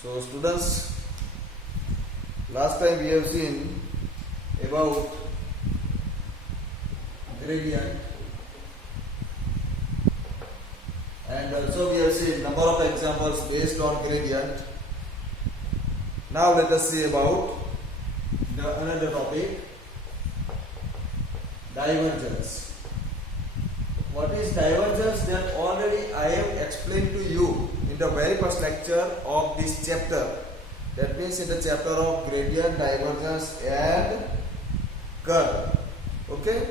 So students, last time we have seen about gradient, and also we have seen number of examples based on gradient. Now let us see about another topic, divergence. What is divergence? That already I have explained to you in the very first lecture of this chapter. That means in the chapter of gradient, divergence and curve. Okay.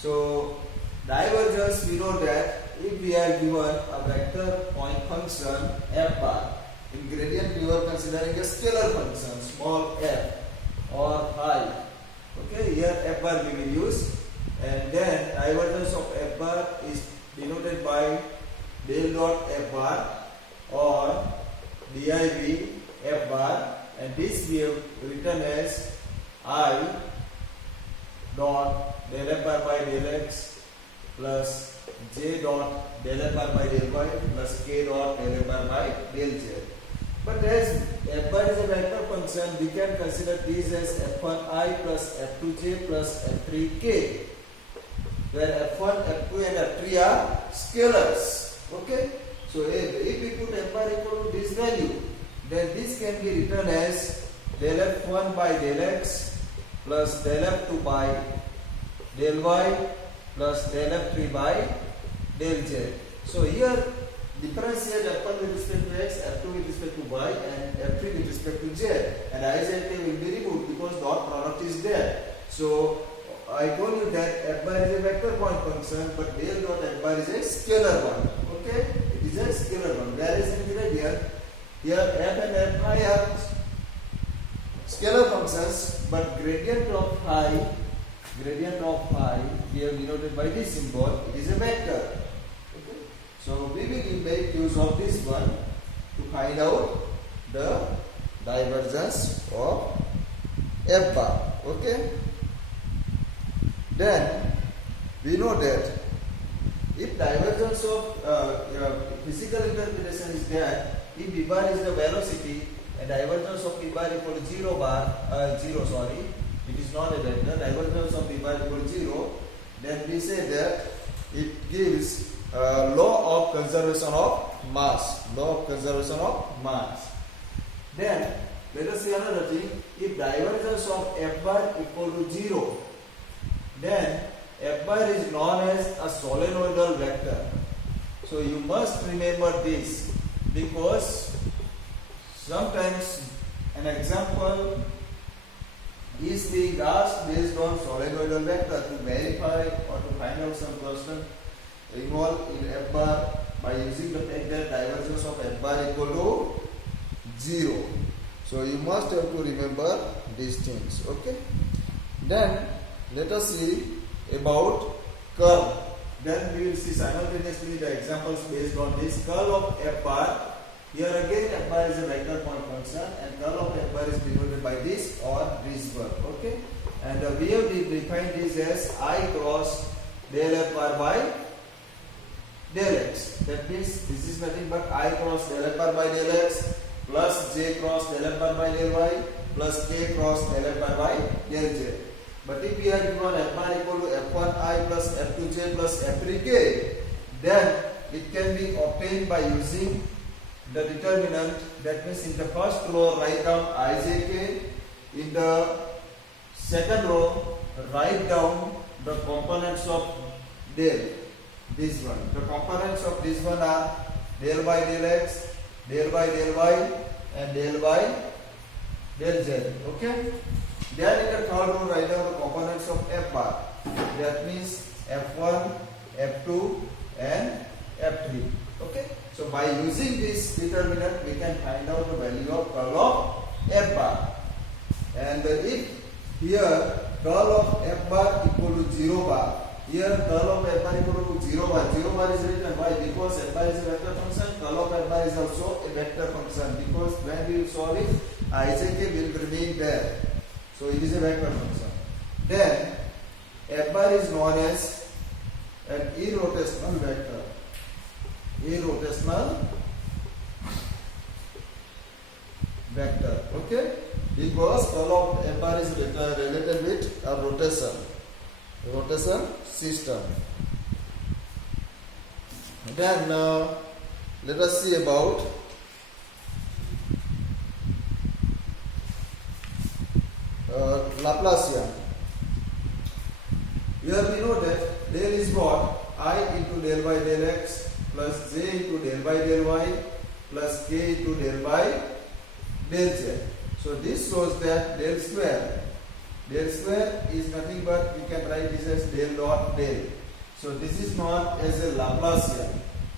So divergence, we know that if we are given a vector point function f bar, in gradient we were considering a scalar function small f or I. Okay, here f bar we will use, and then divergence of f bar is denoted by del dot f bar or div f bar, and this we have written as I dot del f bar by del x plus j dot del f bar by del y plus k dot del f bar by del z. But as f bar is a vector function, we can consider these as f1i plus f2j plus f3k, where f1, f2 and f3 are scalars. Okay, so if we put f bar equal to this value, then this can be written as del f1 by del x plus del f2 by del y plus del f3 by del z. So here differentiate f1 with respect to x, f2 with respect to y, and f3 with respect to z, and I z k will be removed because dot product is there. So I told you that f bar is a vector point function, but del dot f bar is a scalar one. Okay, it is a scalar one. Whereas in gradient, here f and f are scalar functions, but gradient of phi we have denoted by this symbol. It is a vector. Okay, so we will make use of this one to find out the divergence of f bar. Okay. Then we know that if divergence of physical interpretation is there, if v bar is the velocity and divergence of v bar equal to 0 bar, it is not a vector, divergence of v bar equal to 0, then we say that it gives law of conservation of mass. Then let us see another thing. If divergence of f bar equal to 0, then f bar is known as a solenoidal vector. So you must remember this, because sometimes an example is being asked based on solenoidal vector to verify or to find out some question involved in f bar by using the fact that divergence of f bar equal to 0. So you must have to remember these things. Okay. Then let us see about curve. Then we will see simultaneously the examples based on this. Curl of f bar. Here again f bar is a vector point function, and curl of f bar is denoted by this or this verb. Okay, and we have defined this as I cross del f bar by del x. That means this is nothing but I cross del f bar by del x plus j cross del f bar by del y plus k cross del f bar by del z. But if we are given f bar equal to f1i plus f2j plus f3k, then it can be obtained by using the determinant. That means in the first row write down ijk, in the second row write down the components of del. This one, the components of this one are del by del x, del by del y, and del by del z. Okay. Then in the third row write down the components of f bar. That means f1, f2, and f3. Okay. So by using this determinant, we can find out the value of curl of f bar. And if here curl of f bar equal to 0 bar, here curl of f bar equal to 0 bar. 0 bar is written why? Because f bar is a vector function. Curl of f bar is also a vector function, because when we solve it, ijk will remain there. So it is a vector function. Then f bar is known as an irrotational vector. Irrotational vector. Okay, because curl of f bar is related with a rotation system. Then let us see about Laplacian. Here we know that del is what? I into del by del x plus j into del by del y plus k into del by del z. So this shows that del square is nothing but we can write this as del dot del. So this is known as a Laplacian.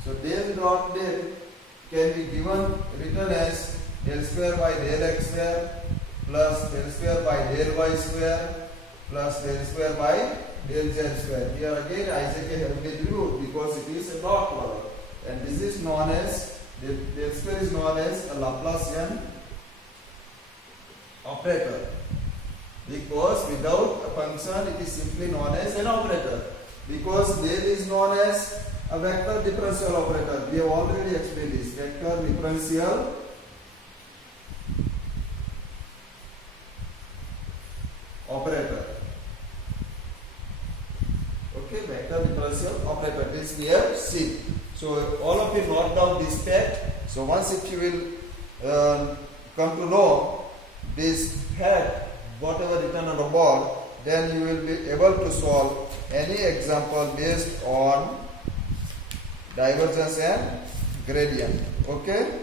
So del dot del can be written as del square by del x square plus del square by del y square plus del square by del z square. Here again Isaac has been removed because it is a dot product, and this is known as del square is known as a Laplacian operator, because without a function it is simply known as an operator. Because del is known as a vector differential operator. We have already explained this vector differential operator. Okay, vector differential operator. This we have seen. So all of you note down this fact. So once if you will come to know this fact, whatever written on the board, then you will be able to solve any example based on divergence and gradient. Okay.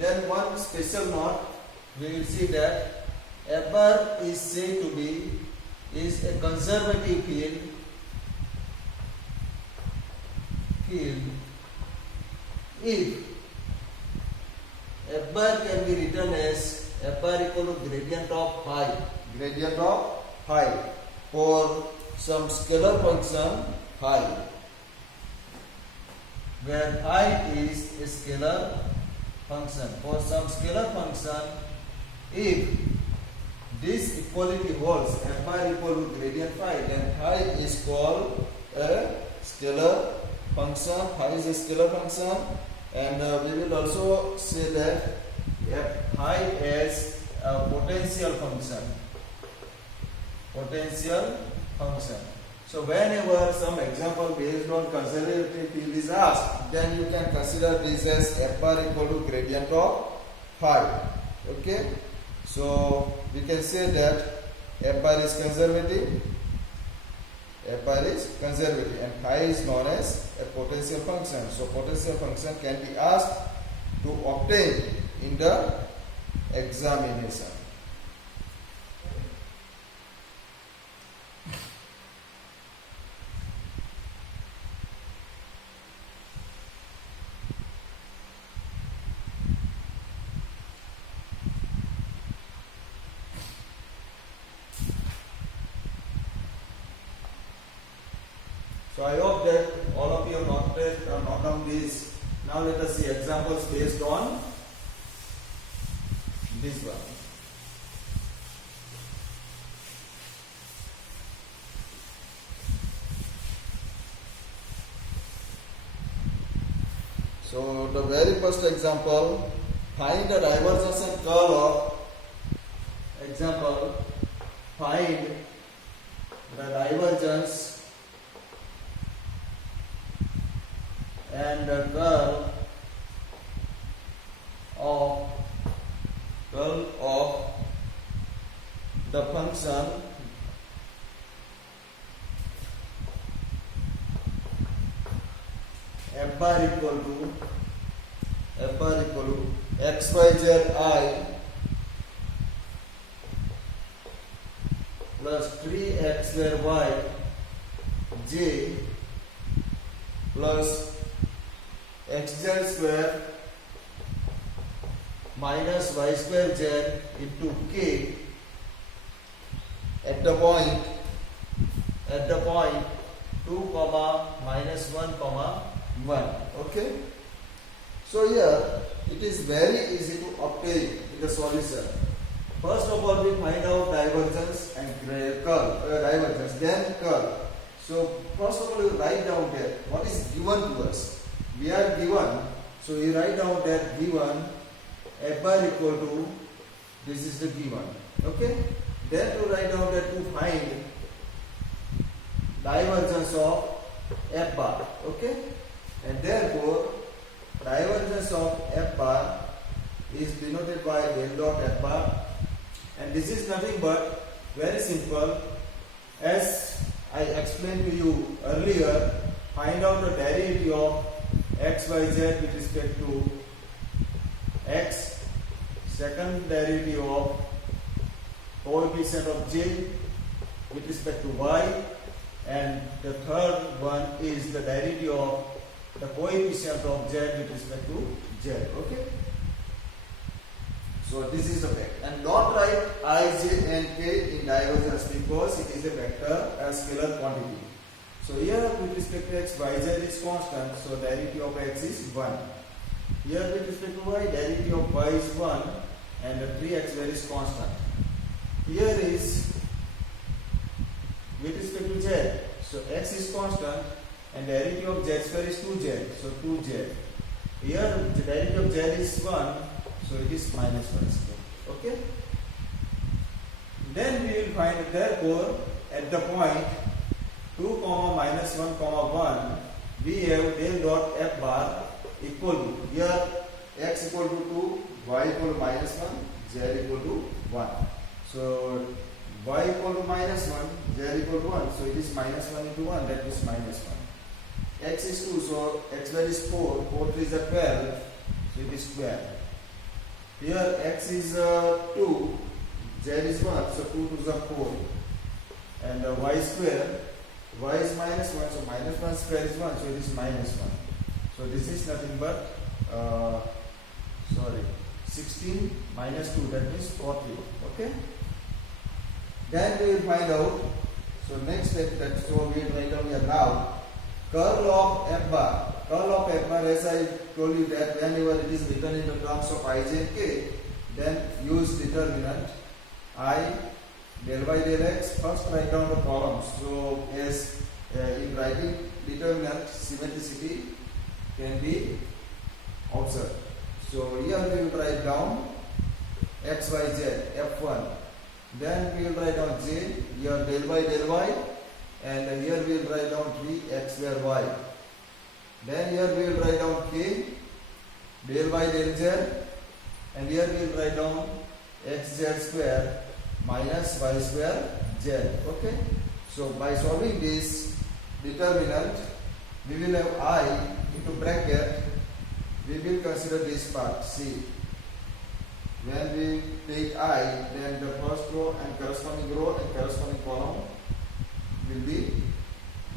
Then one special note, we will see that f bar is said to be a conservative field if f bar can be written as f bar equal to gradient of phi for some scalar function phi, where phi is a scalar function. For some scalar function, if this equality holds, f bar equal to gradient phi, then phi is called a scalar function. Phi is a scalar function, and we will also say that phi is a potential function. So whenever some example based on conservative field is asked, then you can consider this as f bar equal to gradient of phi. Okay, so we can say that f bar is conservative, and phi is known as a potential function. So potential function can be asked to obtain in the examination. So I hope that all of you have noted down this. Now let us see examples based on this one. So the very first example, find the divergence and curl of find the divergence and the curl of the function f bar equal to x y z I plus 3x square y j plus xz square minus y square z into k at the point 2 comma minus 1 comma 1. Okay, so here it is very easy to obtain in the solution. First of all, we find out divergence and curl, divergence, then curl. So first of all, you write down there what is given to us. We are given, so you write down that given f bar equal to, this is the given. Okay, then to write down that to find divergence of f bar. Okay, and therefore divergence of f bar is denoted by del dot f bar, and this is nothing but very simple. As I explained to you earlier, find out the derivative of x, y, z with respect to x, second derivative of coefficient of j with respect to y, and the third one is the derivative of the coefficient of z with respect to z. Okay, so this is the fact, and not write I, j and k in divergence because it is a vector, a scalar quantity. So here with respect to x, y, z is constant, so derivative of x is 1. Here with respect to y, derivative of y is 1 and the 3x is constant. Here is with respect to z, so x is constant and derivative of z square is 2z, so 2z. Here the derivative of z is 1, so it is minus 1 square. Okay, then we will find, therefore at the point 2 comma minus 1 comma 1, we have del dot f bar equal to, here x equal to 2, y equal to minus 1, z equal to 1. So y equal to minus 1, z equal to 1, so it is minus 1 into 1, that is minus 1. X is 2, so x square is 4, 4 3 is 12, so it is 12. Here x is 2, z is 1, so 2 2 is 4, and y square, y is minus 1, so minus 1 square is 1, so it is minus 1. So this is nothing but 16 minus 2, that means 40. Okay, then we will find out, so next step, that so we will write down here now curl of f bar. Curl of f bar, as I told you that whenever it is written in the terms of I, j and k, then use determinant I del y del x. First write down the columns. So as in writing determinant, symmetricity can be observed. So here we will write down x, y, z, f1. Then we will write down j, here del y, and here we will write down 3x square y. Then here we will write down k, del y del z, and here we will write down xz square minus y square z. Okay, so by solving this determinant, we will have I into bracket, we will consider this part C. When we take I, then the first row and corresponding column will be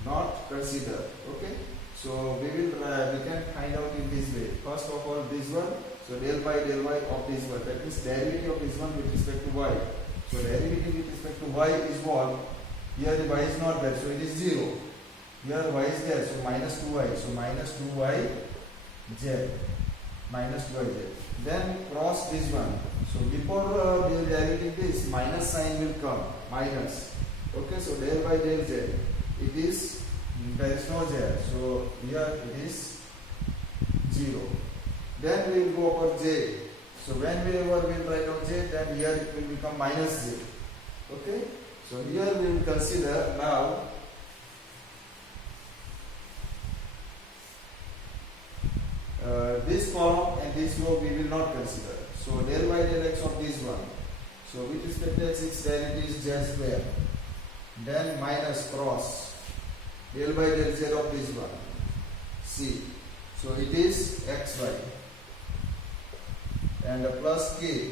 not considered. Okay, so we can find out in this way. First of all, this one, so del y of this one, that means derivative of this one with respect to y. So derivative with respect to y is what? Here the y is not there, so it is 0. Here y is there, so minus 2y, so minus 2y z, minus 2y z. Then cross this one. So before the derivative, this minus sign will come, minus. Okay, so del y del z, it is, there is no z, so here it is 0. Then we will go for j. So whenever we will write down j, then here it will become minus j. Okay, so here we will consider now this column and this row we will not consider. So del y del x of this one. So with respect to x, then it is z square. Then minus cross del y del z of this one, c. So it is xy. And plus k.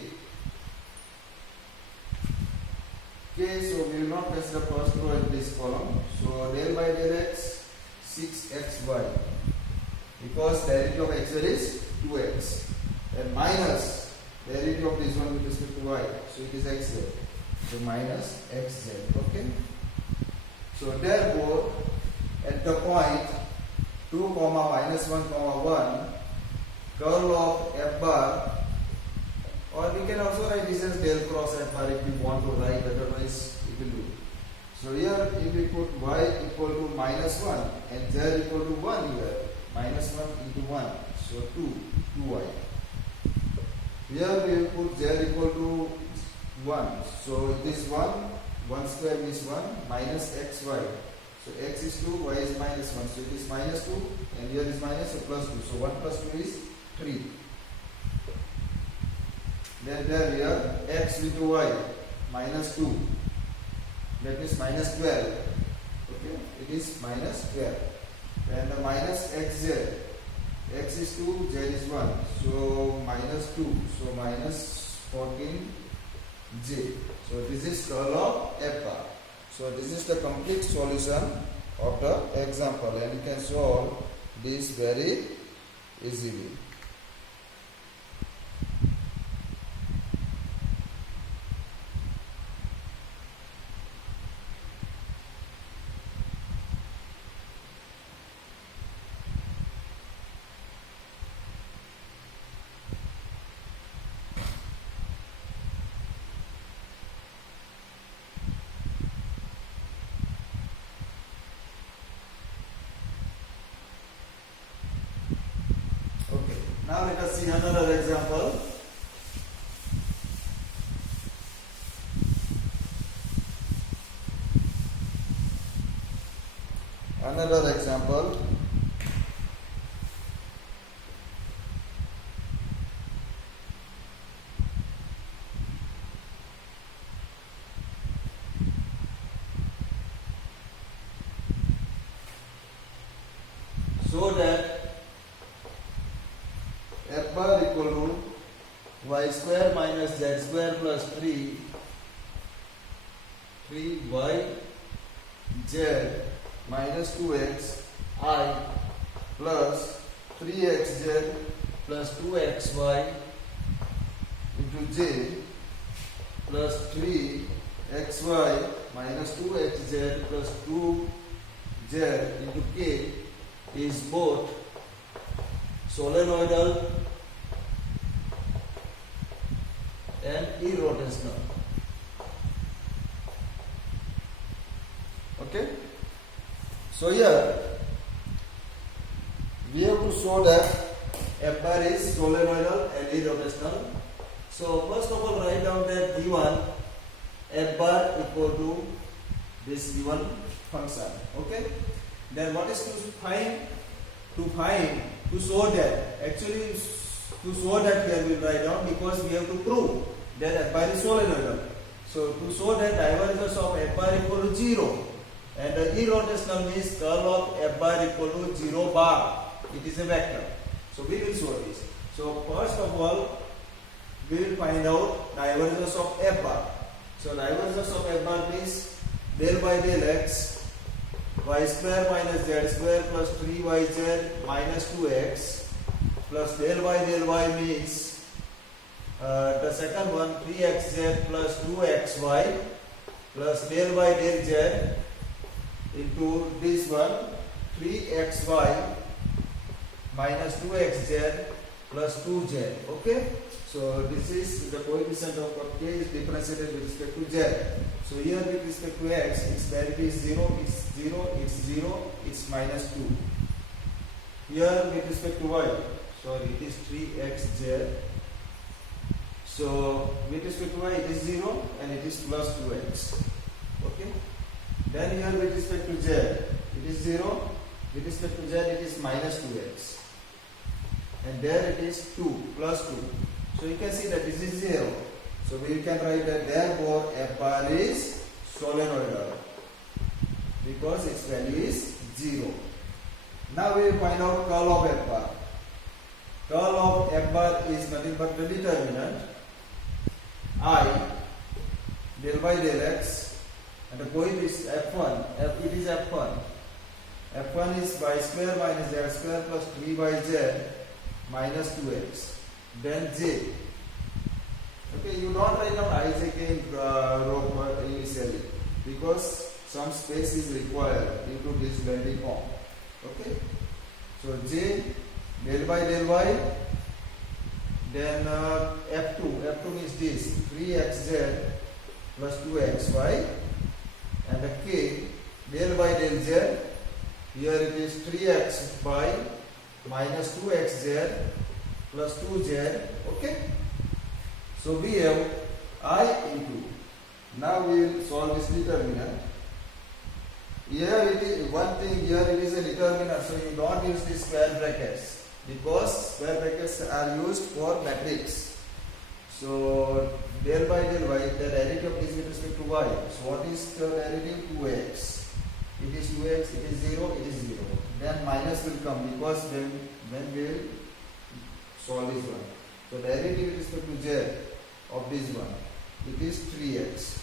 So we will not consider first row in this column. So del y del x 6xy. because derivative of xz is 2x, and minus derivative of this one with respect to y, so it is xz, so minus xz. Okay, so therefore at the point 2 comma minus 1 comma 1, curl of f bar, or we can also write this as del cross f bar if we want to write, otherwise it will do. So here if we put y equal to minus 1 and z equal to 1 here, minus 1 into 1, so 2y. Here we will put z equal to 1, so it is 1 square means 1, minus xy. So x is 2, y is minus 1, so it is minus 2, and here is minus, so plus 2. So 1 plus 2 is 3. Then there here x into y minus 2, that is minus 12. Okay, it is minus 12. Then the minus xz, x is 2, z is 1, so minus 2, so minus 14j. So this is curl of f bar. So this is the complete solution of the example, and you can solve this very easily. Now let us see another example. Another example. So that f bar equal to y square minus z square plus 3y z minus 2x I plus 3xz plus 2xy into j plus 3xy minus 2xz plus 2z into k is both solenoidal and irrotational. Okay, so here we have to show that f bar is solenoidal and irrotational. So first of all, write down that given f bar equal to this given function. Okay, then what is to find? To show that, actually to show that here we will write down, because we have to prove that f bar is solenoidal. So to show that divergence of f bar equal to 0, and the irrotational means curl of f bar equal to 0 bar. It is a vector. So we will show this. So first of all, we will find out divergence of f bar. So divergence of f bar means del by del x, y square minus z square plus 3yz minus 2x plus del y means the second one 3xz plus 2xy plus del z into this one 3xy minus 2xz plus 2z. Okay, so this is the coefficient of k is differentiated with respect to z. So here with respect to x, its value is 0, it's minus 2. Here with respect to y, sorry, it is 3xz. So with respect to y, it is 0 and it is plus 2x. Okay. Then here with respect to z, it is 0. With respect to z, it is minus 2x. And there it is 2, plus 2. So you can see that this is 0. So we can write that therefore f bar is solenoidal because its value is 0. Now we will find out curl of f bar. Curl of f bar is nothing but the determinant I del by del x, and the coefficient is f1. It is f1. f1 is y square minus z square plus 3yz minus 2x. Then j. Okay, you don't write down ijk in row initially because some space is required due to this bending form. Okay, so j del by del y. Then f2 means this 3xz plus 2xy, and the k del by del z. Here it is 3x by minus 2xz plus 2z. Okay, so we have I into. Now we will solve this determinant. Here it is one thing. Here it is a determinant, so you don't use the square brackets because square brackets are used for matrix. So del by del y, the derivative is with respect to y. So what is the derivative? 2x. It is 2x, it is 0, it is 0. Then minus will come because when we will solve this one. So derivative with respect to z of this one, it is 3x.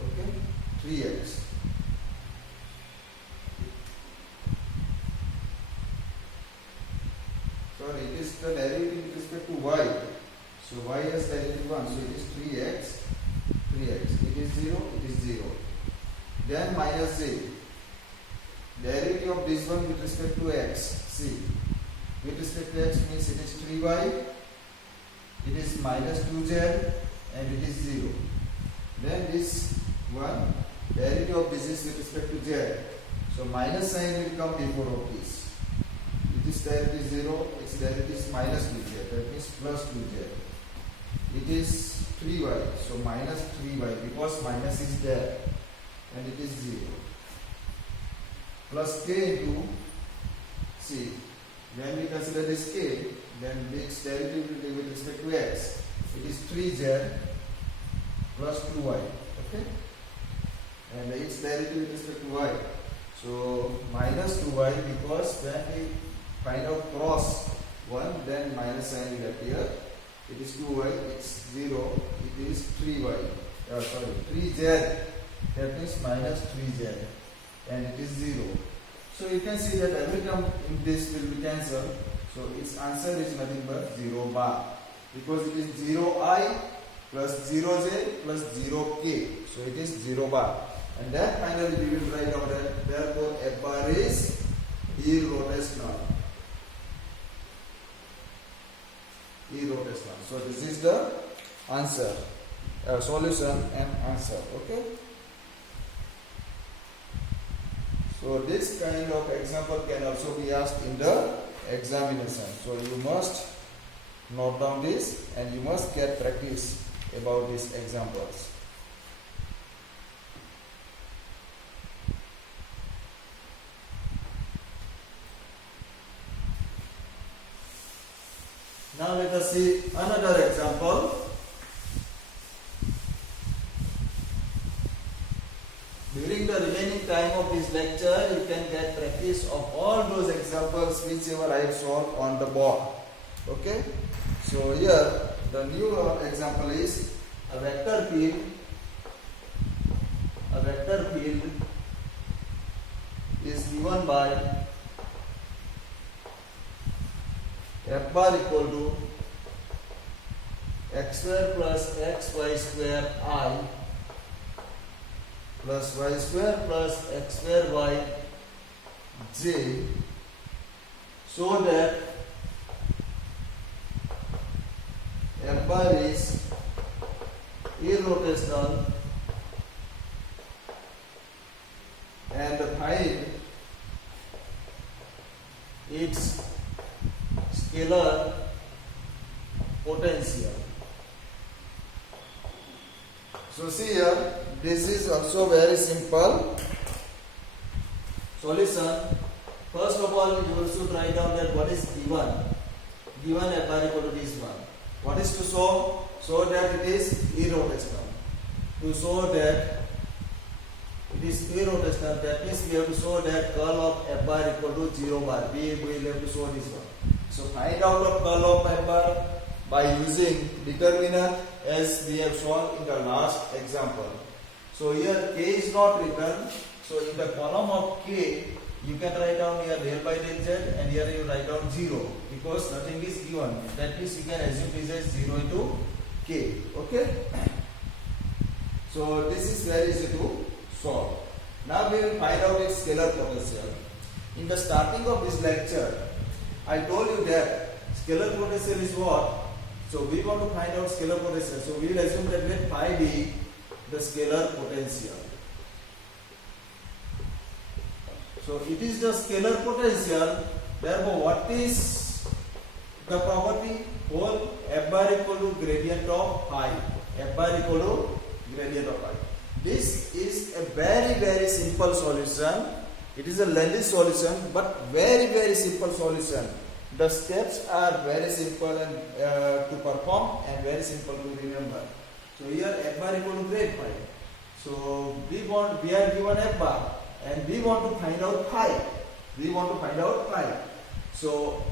Okay, 3x. Sorry, it is the derivative with respect to y. So y has derivative 1, so it is 3x. 3x. It is 0, it is 0. Then minus z. Derivative of this one with respect to x. See, with respect to x means it is 3y, it is minus 2z, and it is 0. Then this one, derivative of this is with respect to z. So minus sign will come before of this. It is derivative 0, its derivative is minus 2z, that means plus 2z. It is 3y, so minus 3y because minus is there, and it is 0. Plus k into, see, when we consider this k, then its derivative will be with respect to x. It is 3z plus 2y, okay? And its derivative with respect to y. So minus 2y because when we find out cross 1, then minus sign will appear. It is 2y, it's 0, it is 3y, 3z, that means minus 3z, and it is 0. So you can see that every term in this will be cancelled, so its answer is nothing but 0 bar, because it is 0i plus 0j plus 0k, so it is 0 bar. And then finally we will write down that therefore f bar is irrotational. Irrotational. So this is the answer, solution and answer. Okay. So this kind of example can also be asked in the examination. So you must note down this and you must get practice about these examples. Now let us see another example. During the remaining time of this lecture, you can get practice of all those examples whichever I have solved on the board. Okay? So here the new example is a vector field. A vector field is given by f bar equal to x square plus xy square I plus y square plus x square y j, so that f bar is irrotational and find its scalar potential. So see here, this is also very simple solution. First of all, you should write down that what is given. Given f bar equal to this one. What is to show? Show that it is irrotational. To show that it is irrotational, that means we have to show that curl of f bar equal to 0 bar. We will have to show this one. So find out the curl of f bar by using determinant as we have shown in the last example. So here k is not written. So in the column of k, you can write down here del by del z, and here you write down 0 because nothing is given. That means you can assume this as 0 into k. Okay. So this is very easy to solve. Now we will find out its scalar potential. In the starting of this lecture, I told you that scalar potential is what? So we want to find out scalar potential. So we will assume that let phi be the scalar potential. So it is the scalar potential. Therefore, what is the property? Whole f bar equal to gradient of phi. F bar equal to gradient of phi. This is a very simple solution. It is a lengthy solution, but very simple solution. The steps are very simple and to perform and very simple to remember. So here f bar equal to grad phi. So we are given f bar and we want to find out phi. So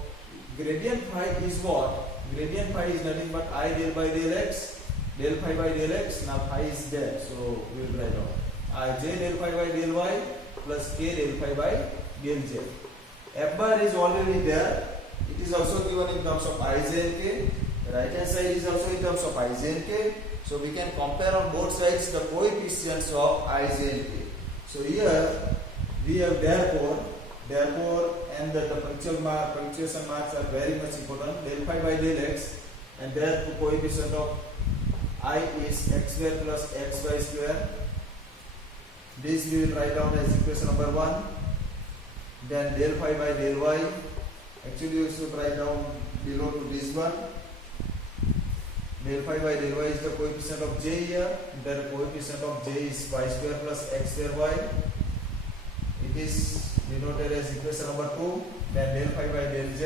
gradient phi is what? Gradient phi is nothing but I del by del x. Del phi by del x. Now phi is there, so we will write down I j del phi by del y plus k del phi by del z. F bar is already there. It is also given in terms of I, j and k. The right hand side is also in terms of I, j and k. So we can compare on both sides the coefficients of I, j and k. So here we have therefore, and the punctuation marks are very much important. Del phi by del x, and there the coefficient of I is x square plus xy square. This we will write down as equation number 1. Then del phi by del y. Actually, we should write down below to this one. Del phi by del y is the coefficient of j here. The coefficient of j is y square plus x square y. It is denoted as equation number 2. Then del phi by del z.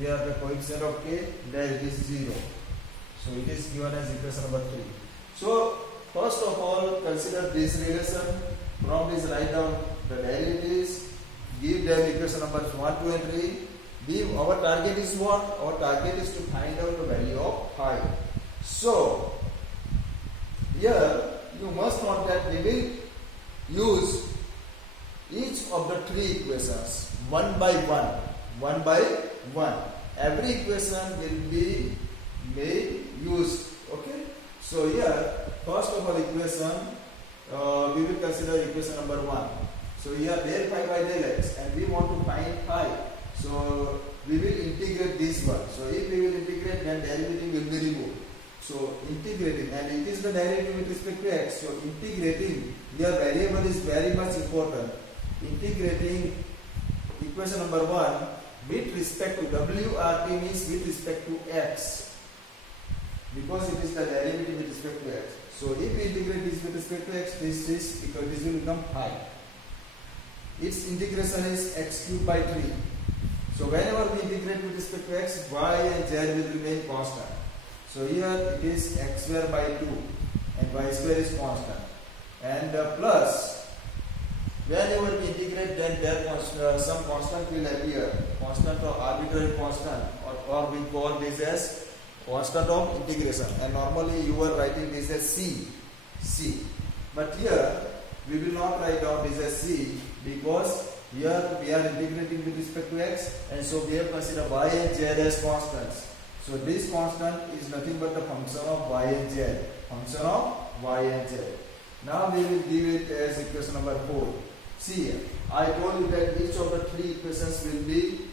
Here the coefficient of k, there it is 0. So it is given as equation number 3. So first of all, consider this relation. From this, write down the derivatives. Give them equation numbers 1, 2 and 3. Our target is what? Our target is to find out the value of phi. So here you must note that we will use each of the 3 equations one by one. Every equation will be made used. Okay. So here, first of all equation, we will consider equation number 1. So here del phi by del x, and we want to find phi. So we will integrate this one. So if we will integrate, then derivative will be removed. So integrating, and it is the derivative with respect to x. So integrating, here variable is very much important. Integrating equation number 1 with respect to WRT means with respect to x, because it is the derivative with respect to x. So if we integrate this with respect to x, this will become phi. Its integration is x cubed by 3. So whenever we integrate with respect to x, y and z will remain constant. So here it is x square by 2 and y square is constant. And plus, whenever we integrate, then there some constant will appear. Constant or arbitrary constant, or we call this as constant of integration. And normally you are writing this as c. But here we will not write down this as c, because here we are integrating with respect to x, and so we have considered y and z as constants. So this constant is nothing but the function of y and z. Now we will give it as equation number 4. See here, I told you that each of the 3 equations will be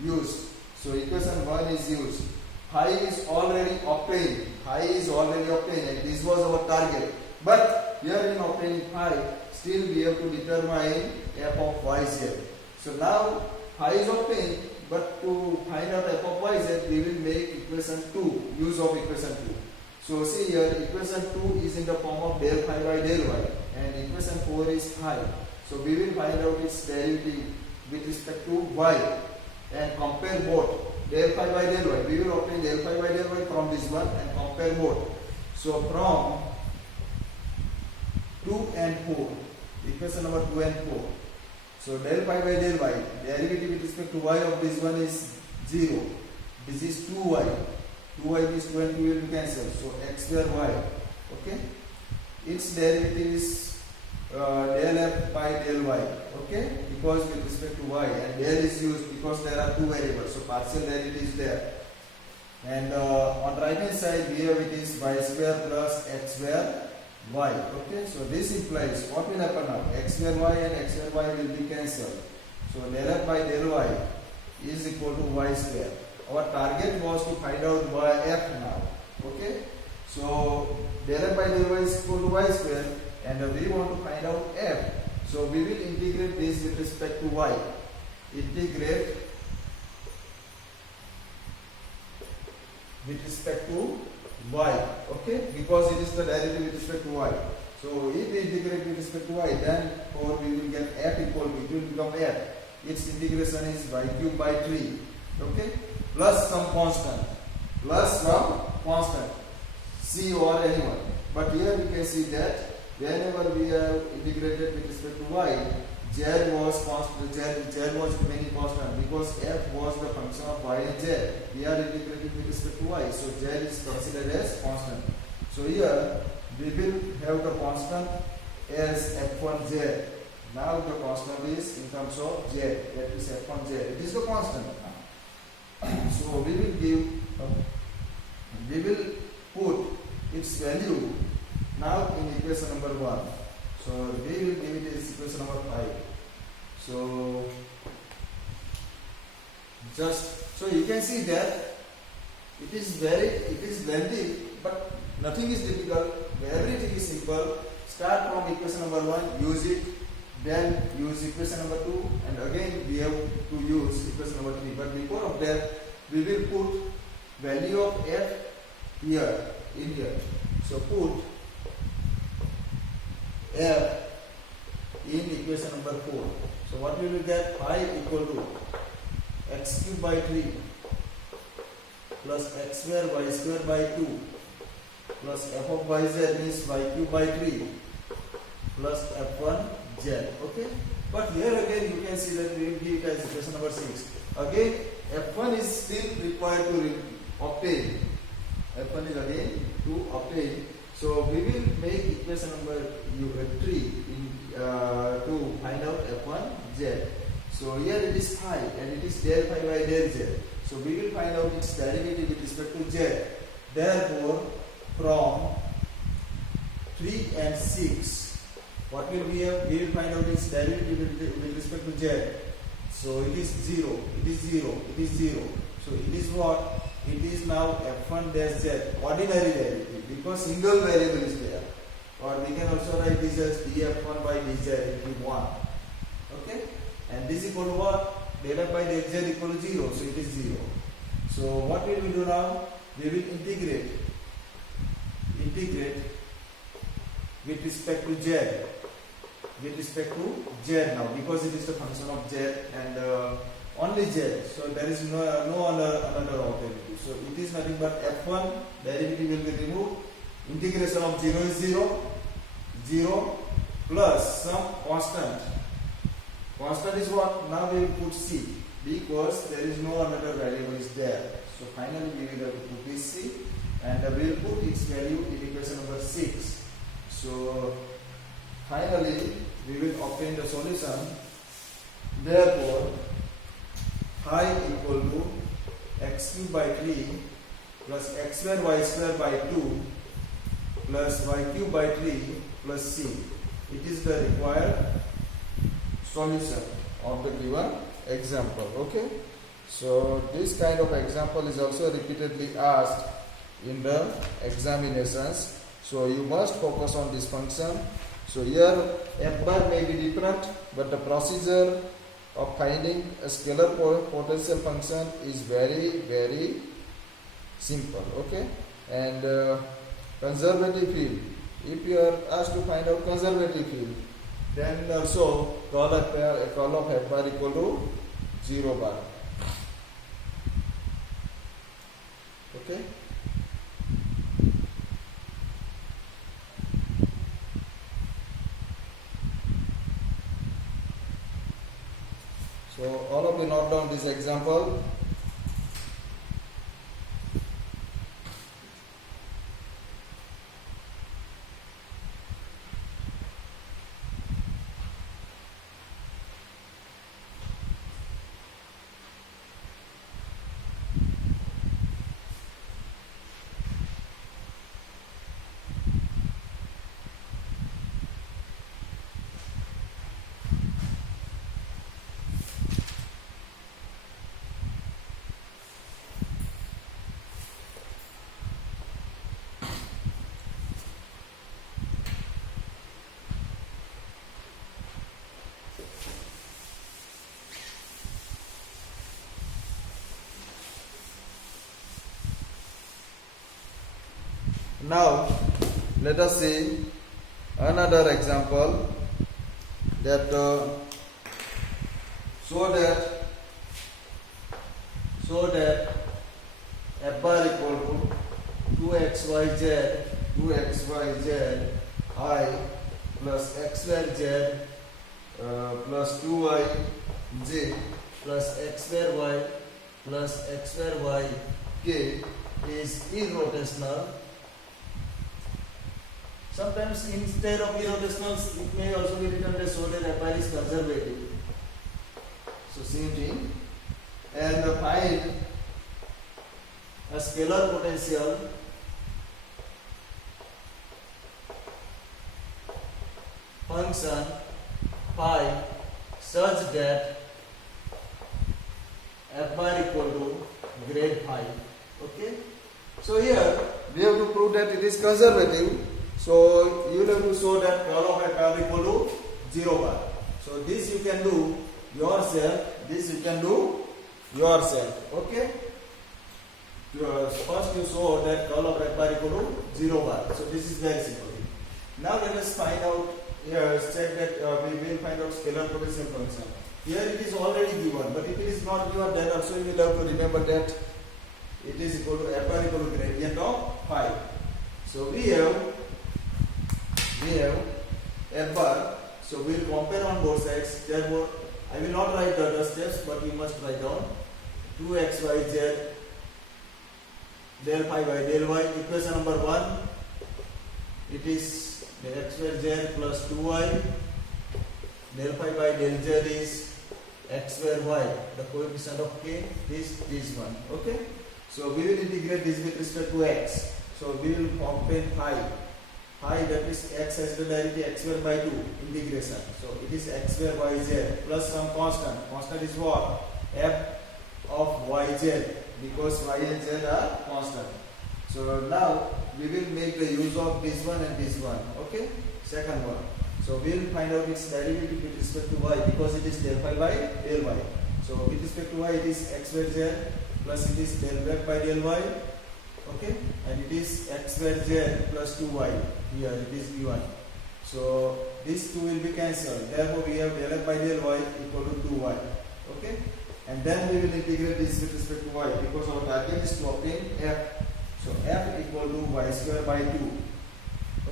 used. So equation 1 is used. Phi is already obtained, and this was our target. But here in obtaining phi, still we have to determine f of yz. So now phi is obtained, but to find out f of yz, we will make equation 2, use of equation 2. So see here, equation 2 is in the form of del phi by del y, and equation 4 is phi. So we will find out its derivative with respect to y and compare both. Del phi by del y. We will obtain del phi by del y from this one and compare both. So from 2 and 4, equation number 2 and 4. So del phi by del y, derivative with respect to y of this one is 0. This is 2y. 2y means 2 and 2 will be cancelled. So x square y. Okay. its derivative is del f by del y, okay, because with respect to y, and del is used because there are two variables, so partial derivative is there. And on right hand side we have it is y square plus x square y, okay. So this implies what will happen now, x square y and x square y will be cancelled, so del f by del y is equal to y square. Our target was to find out y f now, okay. So del f by del y is equal to y square, and we want to find out f. So we will integrate this with respect to y. Integrate with respect to y, okay, because it is the derivative with respect to y. So if we integrate with respect to y, then or we will get f equal to, it will become f. Its integration is y cube by 3, okay, plus some constant, c or anyone. But here we can see that whenever we have integrated with respect to y, z was constant, z was remaining constant because f was the function of y and z. We are integrating with respect to y, so z is considered as constant. So here we will have the constant as f1z. Now the constant is in terms of z, that is f1z. It is the constant. So we will put its value now in equation number 1. So we will give it as equation number 5. So you can see that it is lengthy, but nothing is difficult. Everything is simple. Start from equation number 1, use it, then use equation number 2, and again we have to use equation number 3. But before of that, we will put value of f here in here. So put f in equation number 4. So what we will get, pi equal to x cube by 3 plus x square y square by 2 plus f of yz means y cube by 3 plus f1z, okay. But here again you can see that we will give it as equation number 6. Again f1 is still required to obtain. F1 is again to obtain. So we will make equation number 3 in, to find out f1z. So here it is phi and it is del phi by del z. So we will find out its derivative with respect to z. Therefore, from 3 and 6, what will we have? We will find out its derivative with respect to z. So it is 0, it is 0, it is 0. So it is what? It is now f1 dash z, ordinary derivative, because single variable is there. Or we can also write this as df1 by dz if you want. Okay? And this equal to what? Del f by del z equal to 0, so it is 0. So what will we do now? We will integrate with respect to z. With respect to z now, because it is the function of z and only z. So there is no another alternative. So it is nothing but f1 derivative will be removed. Integration of 0 is 0, 0 plus some constant. Constant is what? Now we will put c, because there is no another variable is there. So finally we will have to put this c, and we will put its value in equation number 6. So finally we will obtain the solution. Therefore phi equal to x cube by 3 plus x square y square by 2 plus y cube by 3 plus c. It is the required solution of the given example. Okay. So this kind of example is also repeatedly asked in the examinations. So you must focus on this function. So here f bar may be different, but the procedure of finding a scalar potential function is very, very simple. Okay. And conservative field, if you are asked to find out conservative field, then also curl of f bar equal to 0 bar. Okay. So all of you note down this example. Now let us see another example that so that f bar equal to 2xyz I plus x square z plus 2yj plus x square y plus x square y k is irrotational. Sometimes instead of irrotational it may also be written as so that f bar is conservative. So same thing. And find a scalar potential function phi such that f bar equal to grade phi. Okay. So here we have to prove that it is conservative. So you have to show that curl of f bar equal to 0 bar. So this you can do yourself. Okay. First you show that curl of f bar equal to 0 bar. So this is very simple. Now let us find out. Here check that we will find out scalar potential function. Here it is already given, but if it is not given, then also you will have to remember that it is equal to f bar equal to gradient of phi. So we have f bar. So we will compare on both sides. Therefore, I will not write the other steps, but we must write down 2xyz del phi by del y. Equation number 1. It is x square z plus 2y. Del phi by del z is x square y. The coefficient of k is this one. Okay. So we will integrate this with respect to x. So we will obtain phi, that is x has the derivative x square by 2 integration. So it is x square yz plus some constant. Constant is what? F of yz, because y and z are constant. So now we will make the use of this one and this one. Okay. Second one. So we will find out its derivative with respect to y, because it is del phi by del y. So with respect to y it is x square z plus it is del z by del y. Okay, and it is x square z plus 2y. Here it is given. So these two will be cancelled. Therefore we have del f by del y equal to 2y. Okay, and then we will integrate this with respect to y, because our target is to obtain f. So f equal to y square by 2.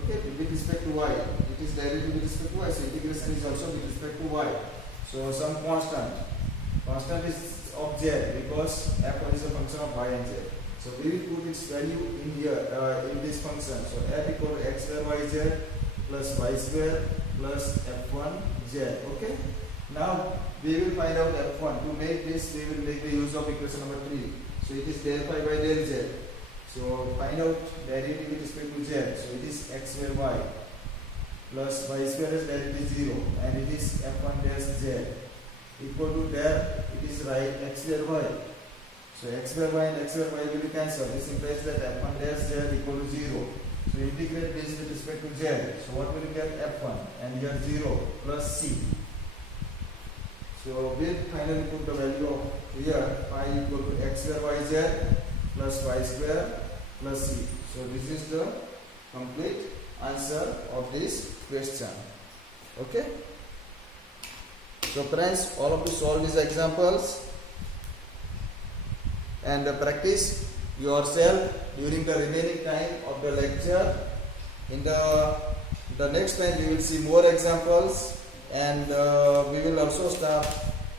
Okay, with respect to y, it is derivative with respect to y. So integration is also with respect to y. So some constant is of z, because f is a function of y and z. So we will put its value in here in this function. So f equal to x square yz plus y square plus f1z. Okay. Now we will find out f1. To make this, we will make the use of equation number 3. So it is del phi by del z. So find out derivative with respect to z. So it is x square y plus y square is derivative 0, and it is f1 dash z equal to there it is right x square y. So x square y and x square y will be cancelled. This implies that f1 dash z equal to 0. So integrate this with respect to z. So what will you get? F1, and here 0 plus c. So we finally put the value of here phi equal to x square yz plus y square plus c. So this is the complete answer of this question. Okay. So friends, all of you solve these examples and practice yourself during the remaining time of the lecture. In the next time we will see more examples, and we will also start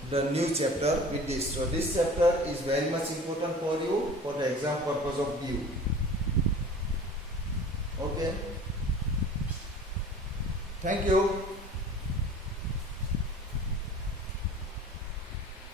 the new chapter with this. So this chapter is very much important for you for the exam purpose of you. Okay. Thank you.